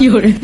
有人。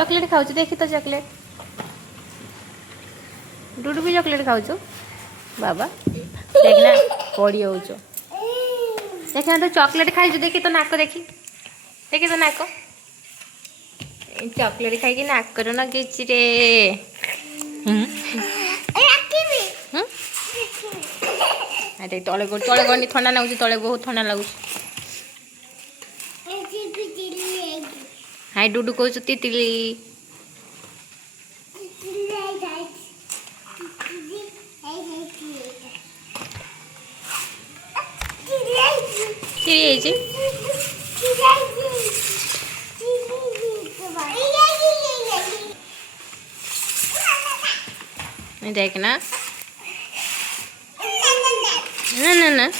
chocolate खाऊ देखी तो चॉकलेट डुडू भी चॉकलेट खाऊ बाबा देखना पड़ी हो देखना तो चॉकलेट खाई देखी तो नाक देखी तो नाक चॉकलेट खाई नाक न किसी रे अरे तले तले गनी ठंडा लगुच तले बहुत ठंडा लगुच हाय डुडू कहू तितली देखना ना ना ना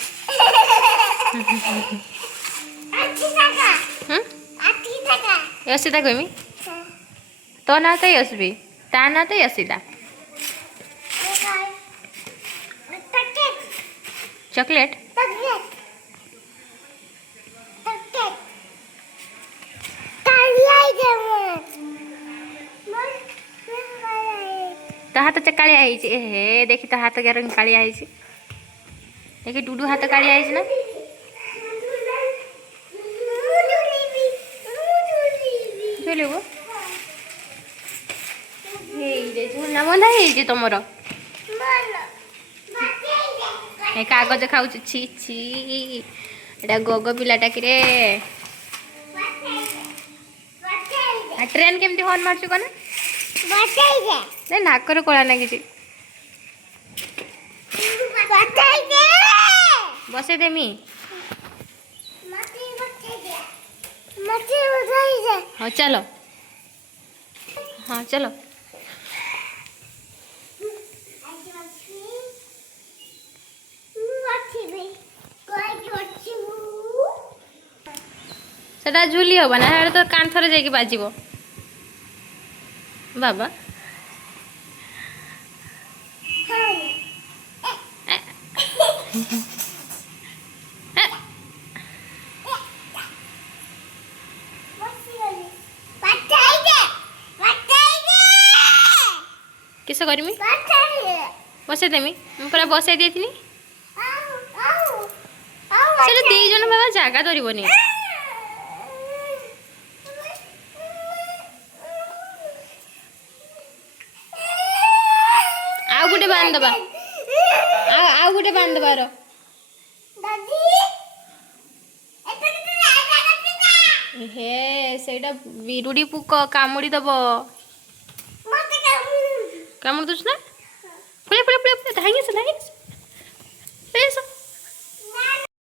यशिता कहमी तो ना तो यशवी ता ना तो यशिता चॉकलेट तो हाथ कालिया हे देखी तो हाथ के रंग कालिया देखी डुडू हाथ कालिया ना चलो झुलना बंधा है तुमर कागज खाऊ छी छी एटा गोग पिलाटा कि ट्रेन केमती हर्न मारछु कना नाकर कला लगी बसे देमी हाँ चलो हाँ चलो सेटा झुली हम ना तो कांथरे जाकि बाजिबो बाबा किस करमी बसे देमी पूरा बसई दी से दी जन बाबा जगह धरबनी आउ गोटे बांध दबा आउ गोटे बांध दबार हे सेटा बिरुड़ी पुक कामुड़ी दब कामुड़ दूस ना फुले फुले फुले धाई